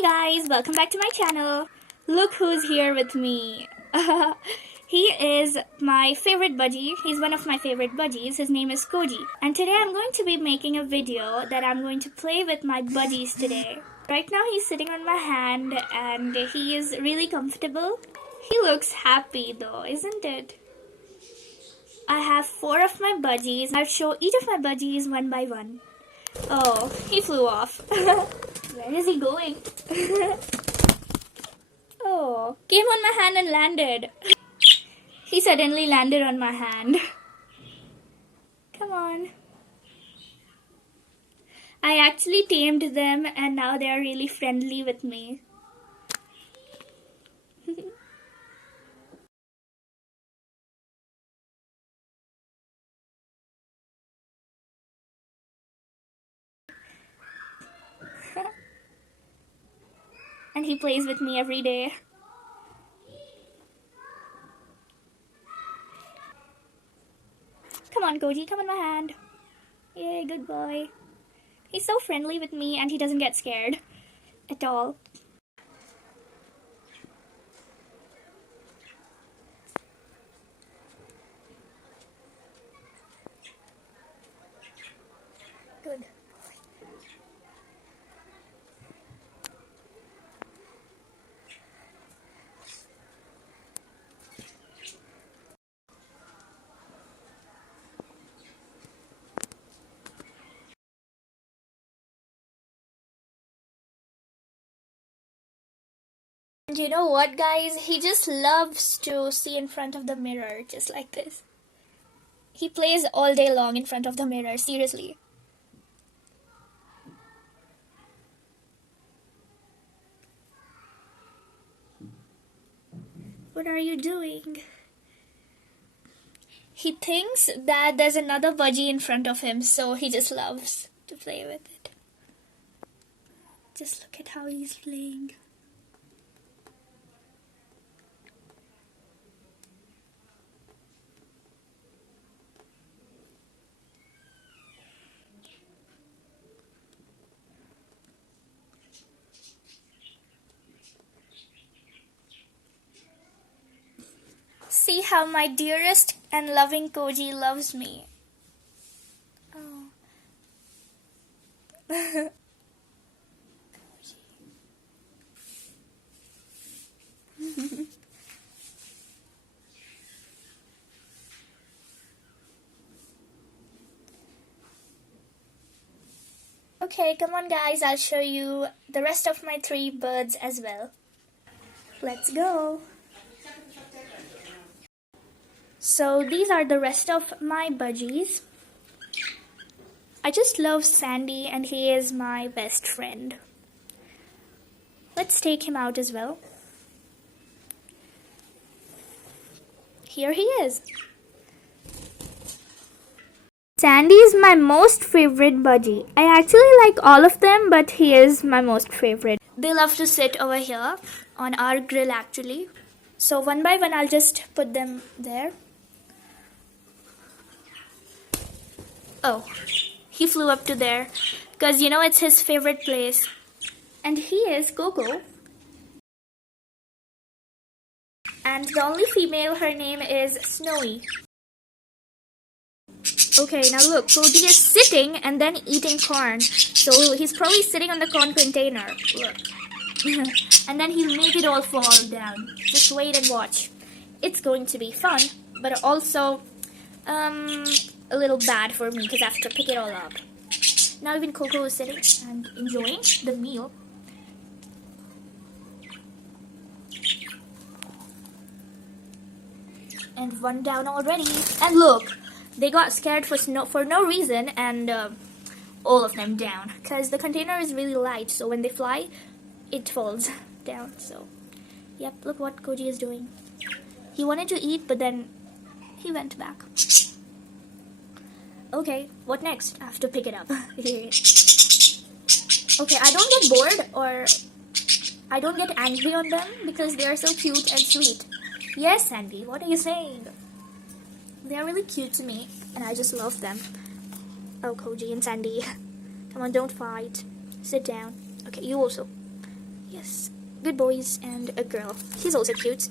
Hey guys, welcome back to my channel. Look who's here with me. He is my favorite budgie. He's one of my favorite budgies. His name is Koji. And today I'm going to be making a video that I'm going to play with my budgies today. Right now he's sitting on my hand and he is really comfortable. He looks happy though, isn't it? I have 4 of my budgies. I'll show each of my budgies one by one. Oh, he flew off. Where is he going? Oh, came on my hand and landed. He suddenly landed on my hand. Come on. I actually tamed them and now they are really friendly with me. And he plays with me every day. Come on, Koji, come on my hand. Yay, good boy. He's so friendly with me and he doesn't get scared at all. Good. And you know what, guys? He just loves to see in front of the mirror, just like this. He plays all day long in front of the mirror, seriously. What are you doing? He thinks that there's another budgie in front of him, so he just loves to play with it. Just look at how he's playing. See how my dearest and loving Koji loves me. Oh. Okay, come on guys, I'll show you the rest of my 3 birds as well. Let's go. So these are the rest of my budgies. I just love Sandy and he is my best friend. Let's take him out as well. Here he is. Sandy is my most favorite budgie. I actually like all of them, but he is my most favorite. They love to sit over here on our grill actually. So one by one I'll just put them there. Oh, he flew up to there because you know it's his favorite place. And he is Coco. And the only female, her name is Snowy. Okay, now look, Koji is sitting and then eating corn. So he's probably sitting on the corn container. Look. And then he'll make it all fall down. Just wait and watch. It's going to be fun, but also a little bad for me because I have to pick it all up. Now even Coco is sitting and enjoying the meal. And one down already. And look, they got scared for no reason and all of them down. Because the container is really light, so when they fly, it falls down. So, yep, look what Koji is doing. He wanted to eat, but then he went back. Okay, what next? I have to pick it up. Okay, I don't get bored or I don't get angry on them because they are so cute and sweet. Yes, Sandy, what are you saying? They are really cute to me and I just love them. Oh, Koji and Sandy. Come on, don't fight. Sit down. Okay, you also. Yes, good boys and a girl. He's also cute.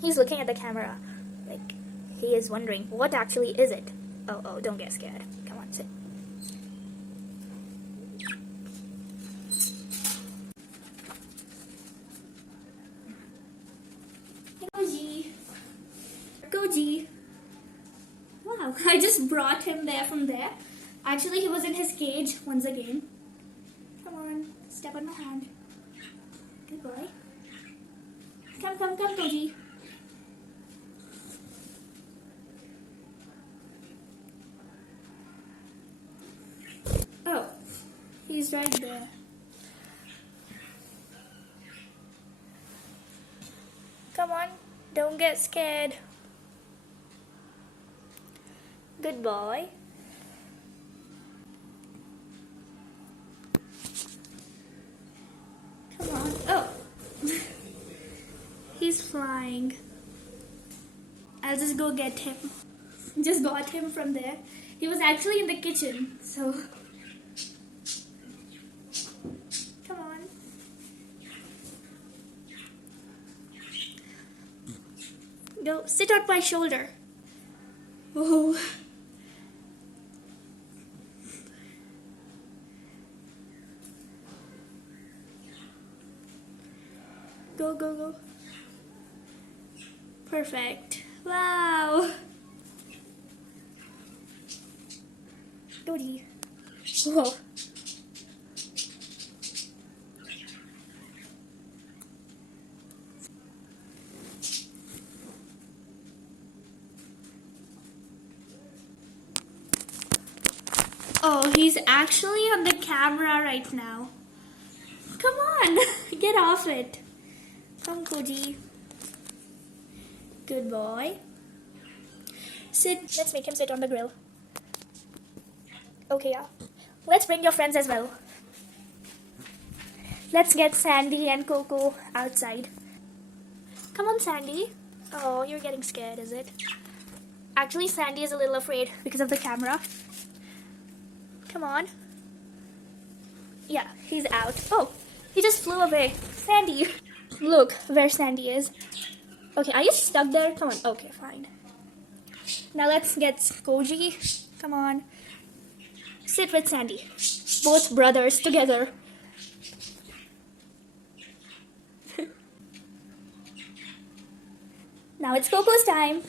He's looking at the camera, like he is wondering, what actually is it? Oh, don't get scared. Come on, sit. Koji. Koji. Wow, I just brought him there from there. Actually, he was in his cage once again. Come on, step on my hand. Good boy. Come, Koji. Oh, he's right there. Come on, don't get scared. Good boy. Come on. Oh, he's flying. I'll just go get him. Just got him from there. He was actually in the kitchen, so... Come on. Go, sit on my shoulder. Oh. Go. Perfect. Wow. Dodie. Whoa. Oh, he's actually on the camera right now. Come on, get off it. Come, Koji. Good boy. Sit. Let's make him sit on the grill. Okay, yeah. Let's bring your friends as well. Let's get Sandy and Coco outside. Come on, Sandy. Oh, you're getting scared, is it? Actually, Sandy is a little afraid because of the camera. Come on. Yeah, he's out. Oh, he just flew away. Sandy. Look where Sandy is. Okay, are you stuck there? Come on. Okay, fine. Now let's get Koji. Come on. Sit with Sandy. Both brothers together. Now it's Coco's time.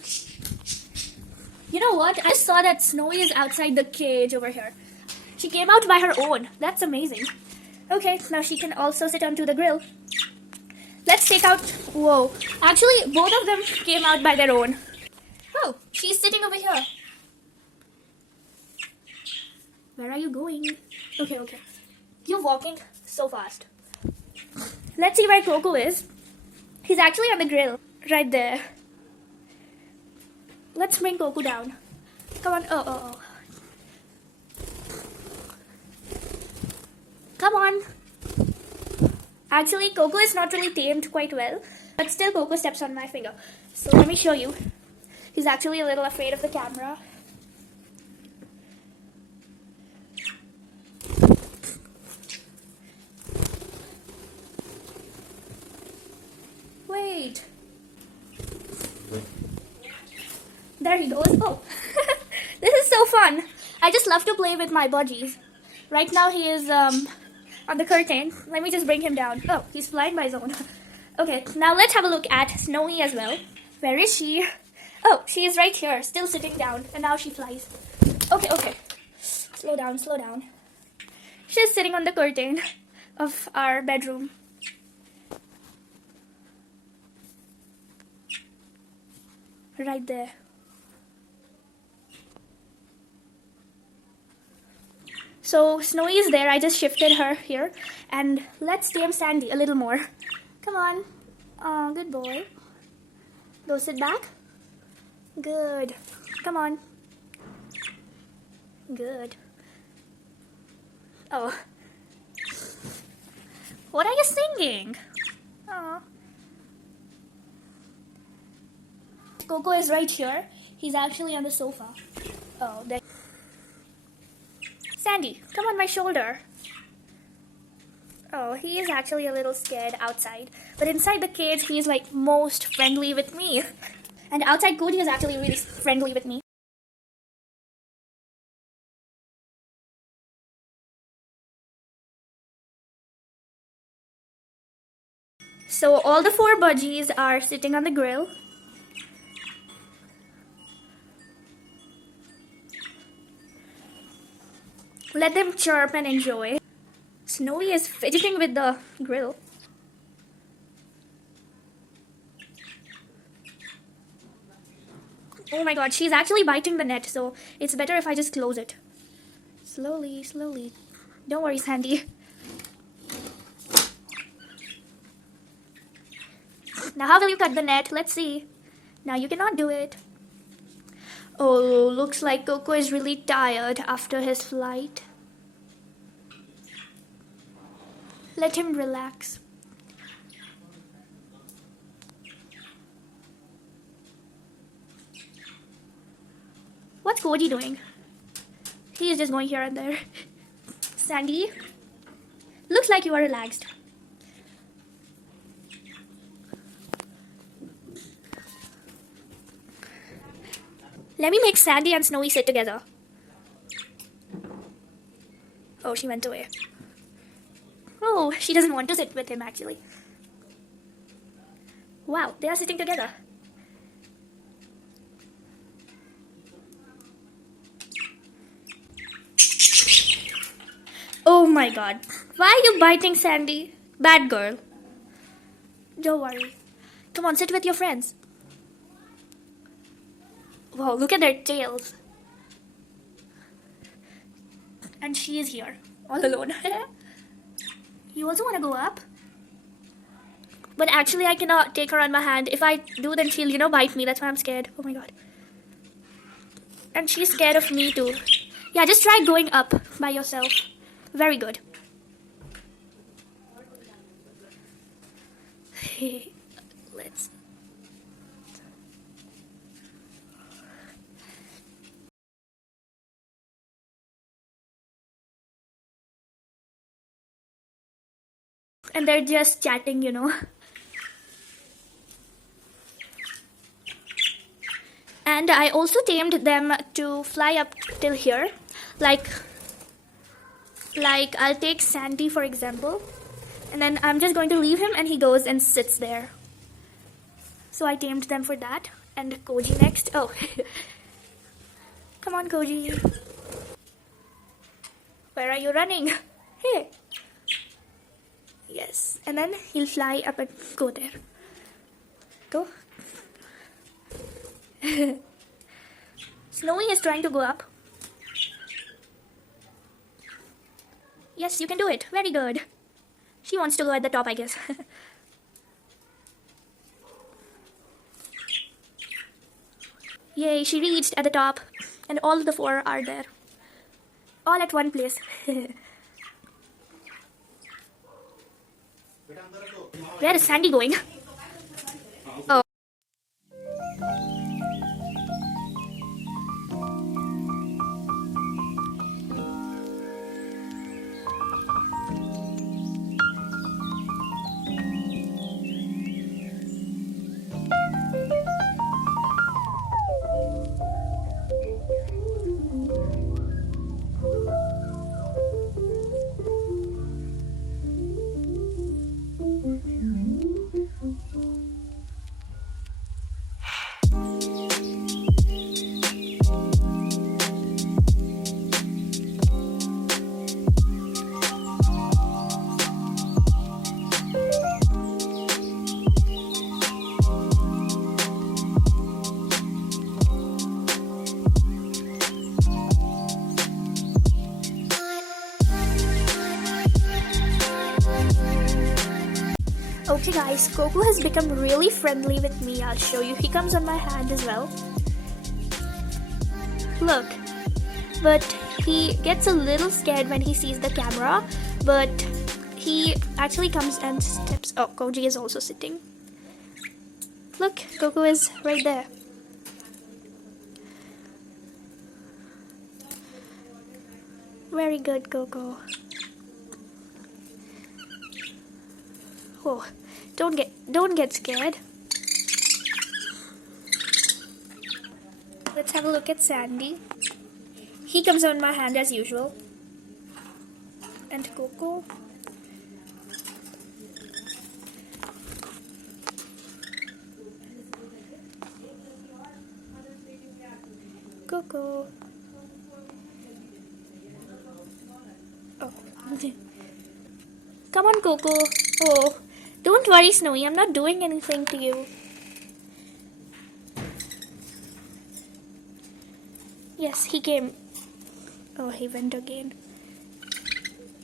You know what? I saw that Snowy is outside the cage over here. She came out by her own. That's amazing. Okay, now she can also sit onto the grill. Let's take out... Whoa. Actually, both of them came out by their own. Oh, she's sitting over here. Where are you going? Okay. You're walking so fast. Let's see where Coco is. He's actually on the grill. Right there. Let's bring Coco down. Come on. Oh. Come on. Actually, Coco is not really tamed quite well, but still Coco steps on my finger. So let me show you. He's actually a little afraid of the camera. Wait. There he goes. Oh, this is so fun. I just love to play with my budgies. Right now he is on the curtain. Let me just bring him down. Oh, he's flying by his own. Okay, now let's have a look at Snowy as well. Where is she? Oh, she is right here, still sitting down, and now she flies. Okay. Slow down. She's sitting on the curtain of our bedroom. Right there. So Snowy is there. I just shifted her here. And let's tame Sandy a little more. Come on. Oh, good boy. Go sit back. Good. Come on. Good. Oh. What are you singing? Oh. Coco is right here. He's actually on the sofa. Oh, there. Sandy, come on my shoulder. Oh, he is actually a little scared outside. But inside the cage, he is like most friendly with me. And outside, Cody is actually really friendly with me. So all the 4 budgies are sitting on the grill. Let them chirp and enjoy. Snowy is fidgeting with the grill. Oh my god, she's actually biting the net, so it's better if I just close it. Slowly, slowly. Don't worry, Sandy. Now how will you cut the net? Let's see. Now you cannot do it. Oh, looks like Coco is really tired after his flight. Let him relax. What's Cody doing? He is just going here and there. Sandy, looks like you are relaxed. Let me make Sandy and Snowy sit together. Oh, she went away. Oh, she doesn't want to sit with him actually. Wow, they are sitting together. Oh my god. Why are you biting Sandy? Bad girl. Don't worry. Come on, sit with your friends. Wow, look at their tails. And she is here, all alone. You also want to go up? But actually, I cannot take her on my hand. If I do, then she'll, bite me. That's why I'm scared. Oh my god. And she's scared of me too. Yeah, just try going up by yourself. Very good. Let's... And they're just chatting, And I also tamed them to fly up till here. Like I'll take Sandy for example. And then I'm just going to leave him and he goes and sits there. So I tamed them for that. And Koji next. Oh. Come on, Koji. Where are you running? Hey. Yes. And then he'll fly up and go there. Go. Snowy is trying to go up. Yes, you can do it. Very good. She wants to go at the top, I guess. Yay, she reached at the top. And all the 4 are there. All at one place. Where is Sandy going? Oh. Okay guys, Coco has become really friendly with me. I'll show you. He comes on my hand as well. Look. But he gets a little scared when he sees the camera. But he actually comes and steps... Oh, Koji is also sitting. Look, Coco is right there. Very good, Coco. Oh, don't get scared. Let's have a look at Sandy. He comes on my hand as usual. And Coco. Coco. Oh. Come on, Coco. Oh, don't worry, Snowy. I'm not doing anything to you. Yes, he came. Oh, he went again.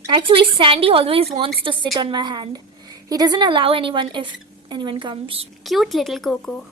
Actually, Sandy always wants to sit on my hand. He doesn't allow anyone if anyone comes. Cute little Coco.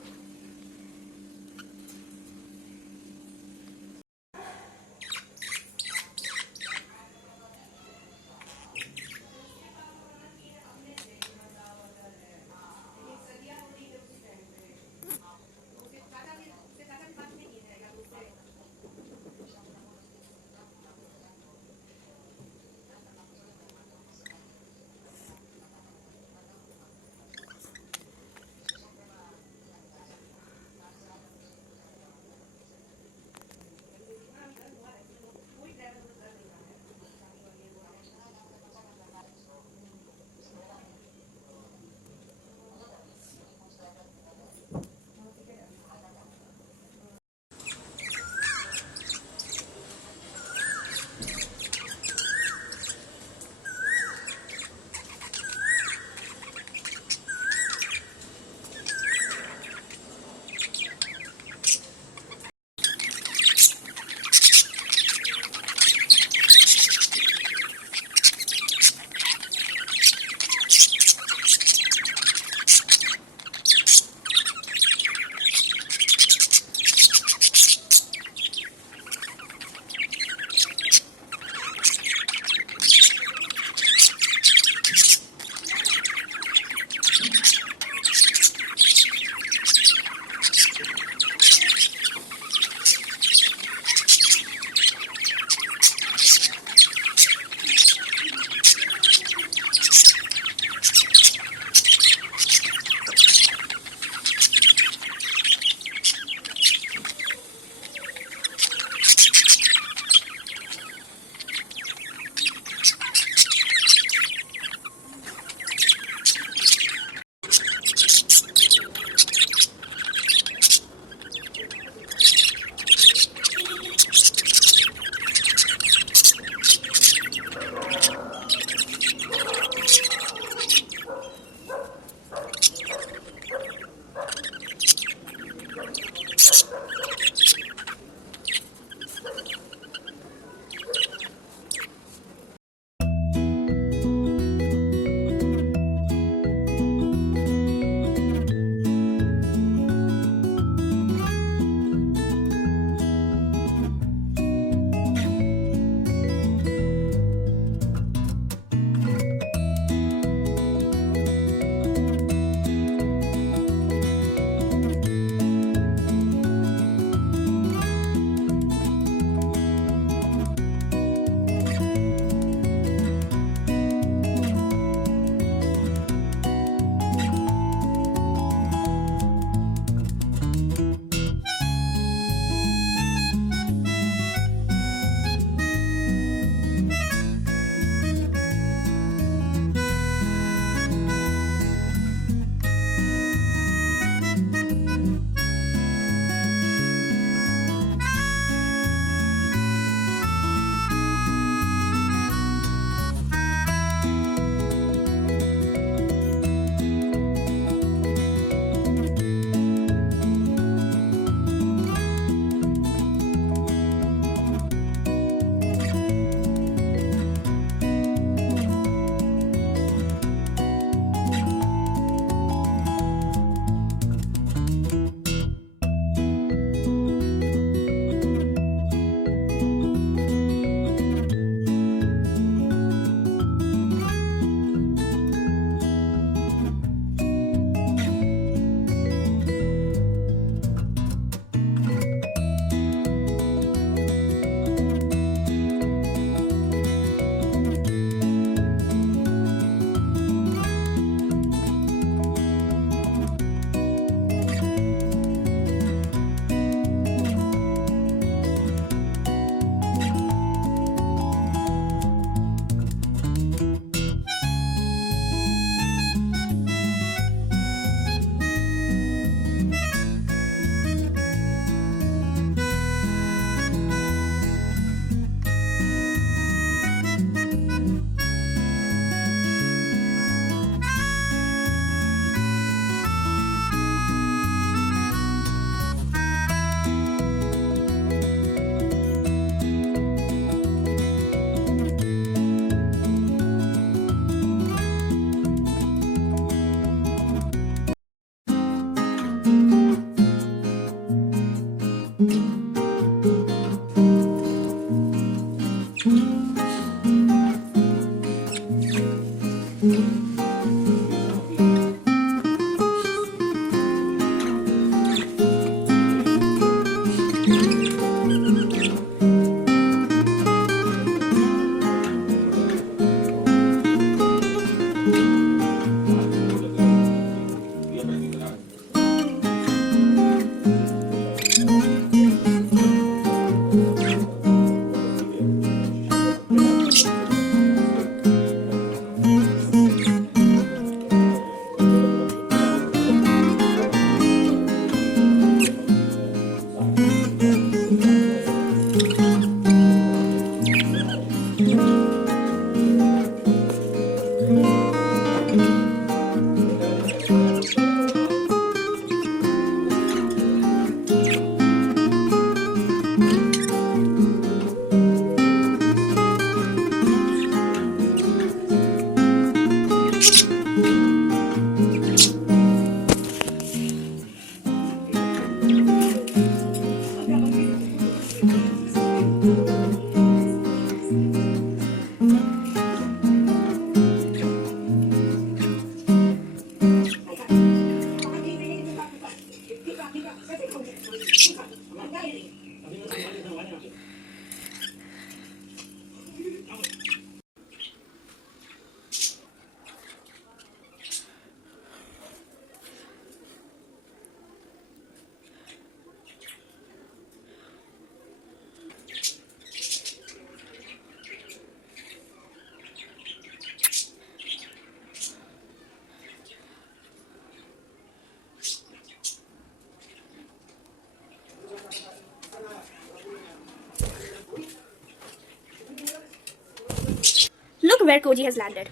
Look where Koji has landed.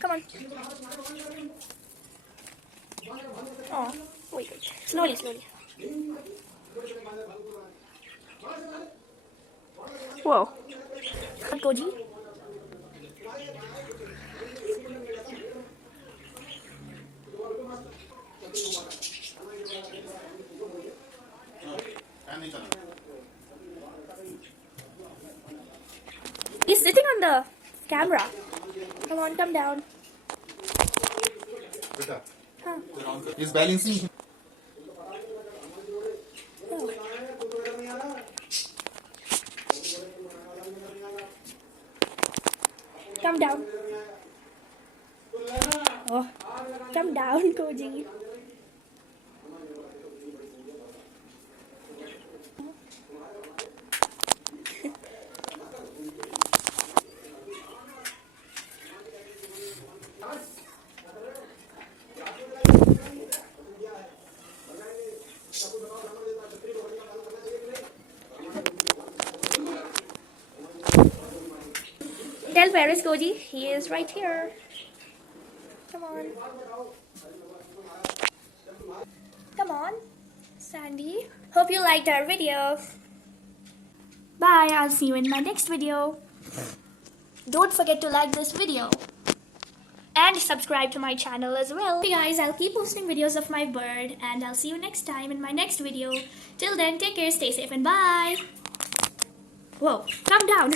Come on. Oh, wait. Slowly. Whoa. Koji. He's sitting on the camera. Come on, come down. Huh. He's balancing. Oh. Come down. Oh, come down, Koji. Tell Paris, Koji, he is right here. Come on. Come on, Sandy. Hope you liked our video. Bye, I'll see you in my next video. Don't forget to like this video. And subscribe to my channel as well. Hey guys, I'll keep posting videos of my bird. And I'll see you next time in my next video. Till then, take care, stay safe, and bye. Whoa, calm down.